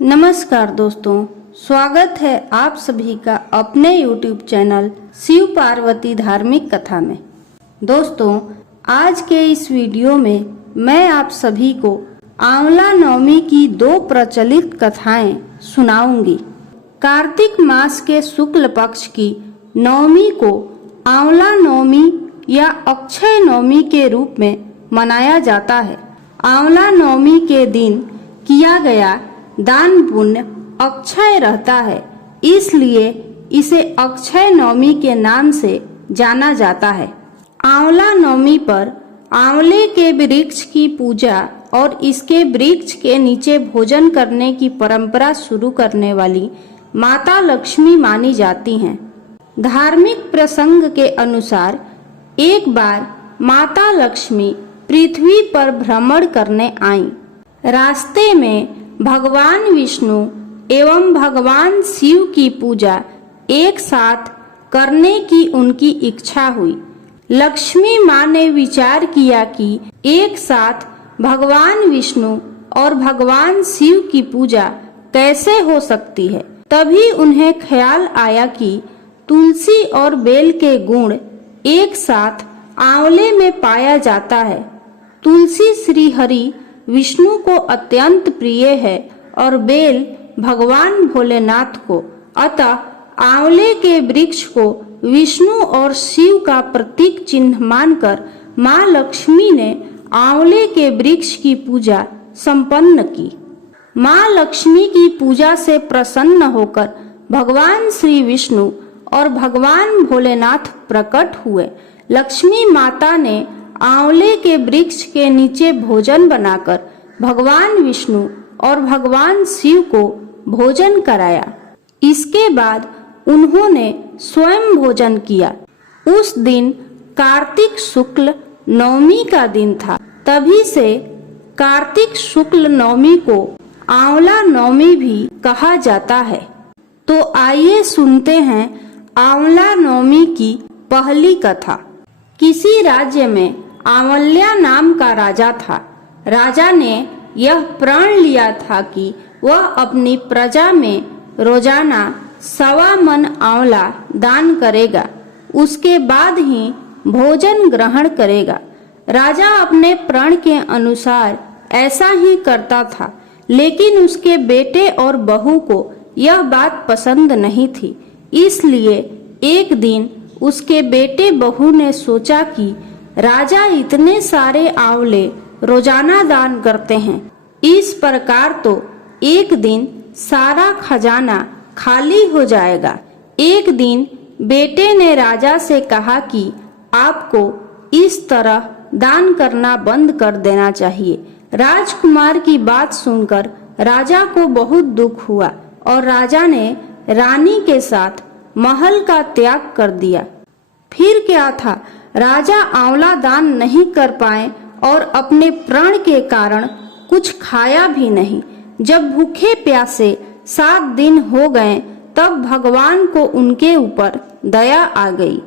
नमस्कार दोस्तों, स्वागत है आप सभी का अपने YouTube चैनल शिव पार्वती धार्मिक कथा में। दोस्तों, आज के इस वीडियो में मैं आप सभी को आंवला नवमी की दो प्रचलित कथाएं सुनाऊंगी। कार्तिक मास के शुक्ल पक्ष की नवमी को आंवला नवमी या अक्षय नवमी के रूप में मनाया जाता है। आंवला नवमी के दिन किया गया दान पुण्य अक्षय रहता है, इसलिए इसे अक्षय नवमी के नाम से जाना जाता है। आंवला नवमी पर आंवले के वृक्ष की पूजा और इसके वृक्ष के नीचे भोजन करने की परंपरा शुरू करने वाली माता लक्ष्मी मानी जाती हैं। धार्मिक प्रसंग के अनुसार एक बार माता लक्ष्मी पृथ्वी पर भ्रमण करने आईं। रास्ते में भगवान विष्णु एवं भगवान शिव की पूजा एक साथ करने की उनकी इच्छा हुई। लक्ष्मी माँ ने विचार किया कि एक साथ भगवान विष्णु और भगवान शिव की पूजा कैसे हो सकती है। तभी उन्हें ख्याल आया कि तुलसी और बेल के गुण एक साथ आंवले में पाया जाता है। तुलसी श्री हरि विष्णु को अत्यंत प्रिय है और बेल भगवान भोलेनाथ को, अतः आंवले के वृक्ष को विष्णु और शिव का प्रतीक चिन्ह मानकर माँ लक्ष्मी ने आंवले के वृक्ष की पूजा संपन्न की। माँ लक्ष्मी की पूजा से प्रसन्न होकर भगवान श्री विष्णु और भगवान भोलेनाथ प्रकट हुए। लक्ष्मी माता ने आंवले के वृक्ष के नीचे भोजन बनाकर भगवान विष्णु और भगवान शिव को भोजन कराया। इसके बाद उन्होंने स्वयं भोजन किया। उस दिन कार्तिक शुक्ल नवमी का दिन था। तभी से कार्तिक शुक्ल नवमी को आंवला नवमी भी कहा जाता है। तो आइए सुनते हैं आंवला नवमी की पहली कथा। किसी राज्य में आंवल्या नाम का राजा था। राजा ने यह प्रण लिया था कि वह अपनी प्रजा में रोजाना 1.25 मन आंवला दान करेगा, उसके बाद ही भोजन ग्रहण करेगा। राजा अपने प्रण के अनुसार ऐसा ही करता था, लेकिन उसके बेटे और बहू को यह बात पसंद नहीं थी। इसलिए एक दिन उसके बेटे बहू ने सोचा कि राजा इतने सारे आंवले रोजाना दान करते हैं, इस प्रकार तो एक दिन सारा खजाना खाली हो जाएगा। एक दिन बेटे ने राजा से कहा कि आपको इस तरह दान करना बंद कर देना चाहिए। राजकुमार की बात सुनकर राजा को बहुत दुख हुआ और राजा ने रानी के साथ महल का त्याग कर दिया। फिर क्या था, राजा आंवला दान नहीं कर पाए और अपने प्रण के कारण कुछ खाया भी नहीं। जब भूखे प्यासे 7 दिन हो गए, तब भगवान को उनके ऊपर दया आ गई।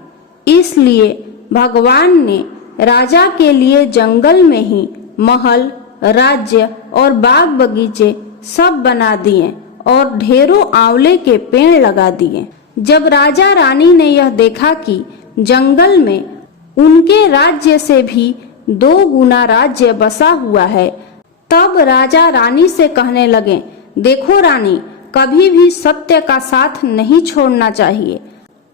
इसलिए भगवान ने राजा के लिए जंगल में ही महल, राज्य और बाग बगीचे सब बना दिए और ढेरों आंवले के पेड़ लगा दिए। जब राजा रानी ने यह देखा कि जंगल में उनके राज्य से भी 2 गुना राज्य बसा हुआ है, तब राजा रानी से कहने लगे, देखो रानी, कभी भी सत्य का साथ नहीं छोड़ना चाहिए।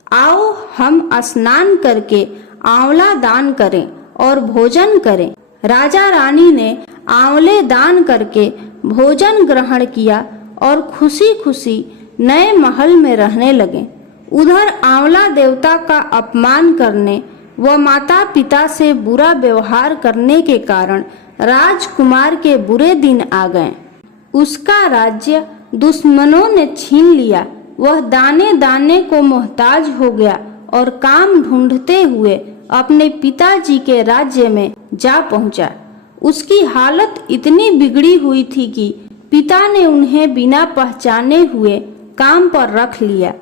आओ हम स्नान करके आंवला दान करें और भोजन करें। राजा रानी ने आंवले दान करके भोजन ग्रहण किया और खुशी खुशी नए महल में रहने लगे। उधर आंवला देवता का अपमान करने व माता पिता से बुरा व्यवहार करने के कारण राजकुमार के बुरे दिन आ गए। उसका राज्य दुश्मनों ने छीन लिया। वह दाने दाने को मोहताज हो गया और काम ढूंढते हुए अपने पिताजी के राज्य में जा पहुंचा। उसकी हालत इतनी बिगड़ी हुई थी कि पिता ने उन्हें बिना पहचाने हुए काम पर रख लिया।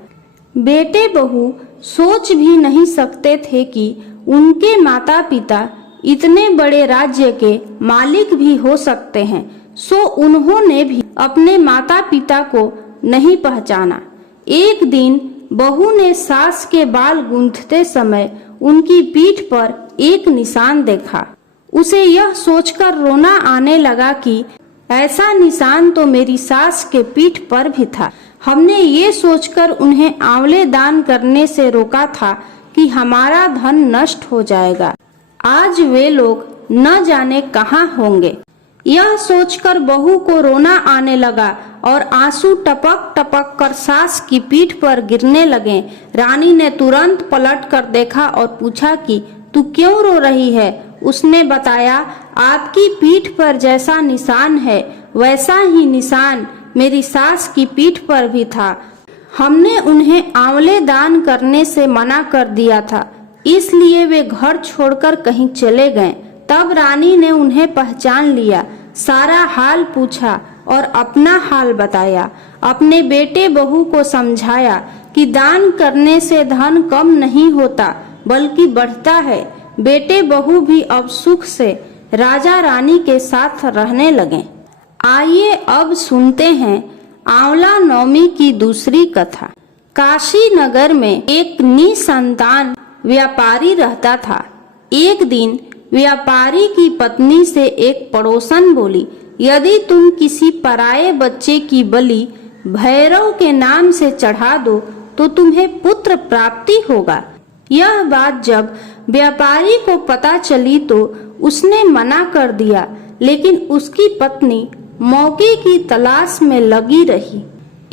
बेटे बहू सोच भी नहीं सकते थे कि उनके माता पिता इतने बड़े राज्य के मालिक भी हो सकते हैं, सो उन्होंने भी अपने माता पिता को नहीं पहचाना। एक दिन बहू ने सास के बाल गूंथते समय उनकी पीठ पर एक निशान देखा। उसे यह सोचकर रोना आने लगा कि ऐसा निशान तो मेरी सास के पीठ पर भी था। हमने ये सोचकर उन्हें आंवले दान करने से रोका था कि हमारा धन नष्ट हो जाएगा। आज वे लोग न जाने कहाँ होंगे। यह सोचकर बहू को रोना आने लगा और आंसू टपक टपक कर सास की पीठ पर गिरने लगे। रानी ने तुरंत पलट कर देखा और पूछा कि तू क्यों रो रही है? उसने बताया, आपकी पीठ पर जैसा निशान है वैसा ही निशान मेरी सास की पीठ पर भी था। हमने उन्हें आंवले दान करने से मना कर दिया था, इसलिए वे घर छोड़कर कहीं चले गए। तब रानी ने उन्हें पहचान लिया, सारा हाल पूछा और अपना हाल बताया। अपने बेटे बहू को समझाया कि दान करने से धन कम नहीं होता बल्कि बढ़ता है। बेटे बहू भी अब सुख से राजा रानी के साथ रहने लगे। आइए अब सुनते हैं आंवला नवमी की दूसरी कथा। काशी नगर में एक निसंतान व्यापारी रहता था। एक दिन व्यापारी की पत्नी से एक पड़ोसन बोली, यदि तुम किसी पराये बच्चे की बलि भैरव के नाम से चढ़ा दो तो तुम्हें पुत्र प्राप्ति होगा। यह बात जब व्यापारी को पता चली तो उसने मना कर दिया, लेकिन उसकी पत्नी मौके की तलाश में लगी रही।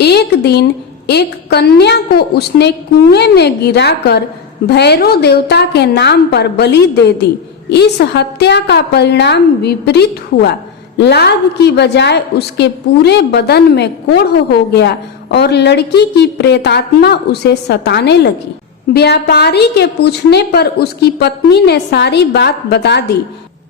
एक दिन एक कन्या को उसने कुएं में गिराकर भैरव देवता के नाम पर बलि दे दी। इस हत्या का परिणाम विपरीत हुआ। लाभ की बजाय उसके पूरे बदन में कोढ़ हो गया और लड़की की प्रेतात्मा उसे सताने लगी। व्यापारी के पूछने पर उसकी पत्नी ने सारी बात बता दी।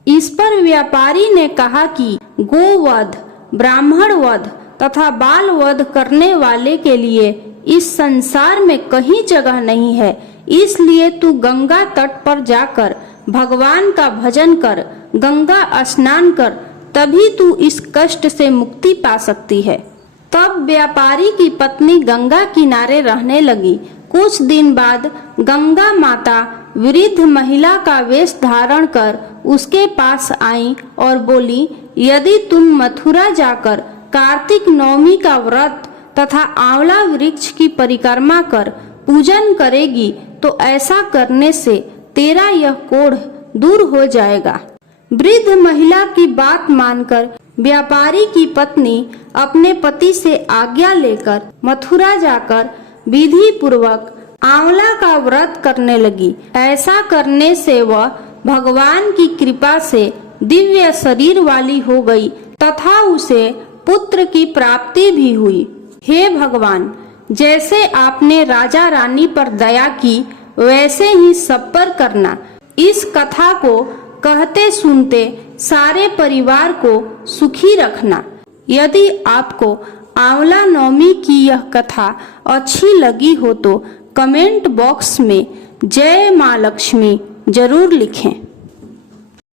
इस पर व्यापारी ने कहा कि गोवध, ब्राह्मण वध तथा बाल वध करने वाले के लिए इस संसार में कहीं जगह नहीं है, इसलिए तू गंगा तट पर जाकर भगवान का भजन कर, गंगा स्नान कर, तभी तू इस कष्ट से मुक्ति पा सकती है। तब व्यापारी की पत्नी गंगा किनारे रहने लगी। कुछ दिन बाद गंगा माता वृद्ध महिला का वेश धारण कर उसके पास आई और बोली, यदि तुम मथुरा जाकर कार्तिक नवमी का व्रत तथा आंवला वृक्ष की परिक्रमा कर पूजन करेगी तो ऐसा करने से तेरा यह कोढ़ दूर हो जाएगा। वृद्ध महिला की बात मानकर व्यापारी की पत्नी अपने पति से आज्ञा लेकर मथुरा जाकर विधि पूर्वक आंवला का व्रत करने लगी। ऐसा करने से वह भगवान की कृपा से दिव्य शरीर वाली हो गई तथा उसे पुत्र की प्राप्ति भी हुई। हे भगवान, जैसे आपने राजा रानी पर दया की वैसे ही सब पर करना। इस कथा को कहते सुनते सारे परिवार को सुखी रखना। यदि आपको आंवला नवमी की यह कथा अच्छी लगी हो तो कमेंट बॉक्स में जय मां लक्ष्मी जरूर लिखें।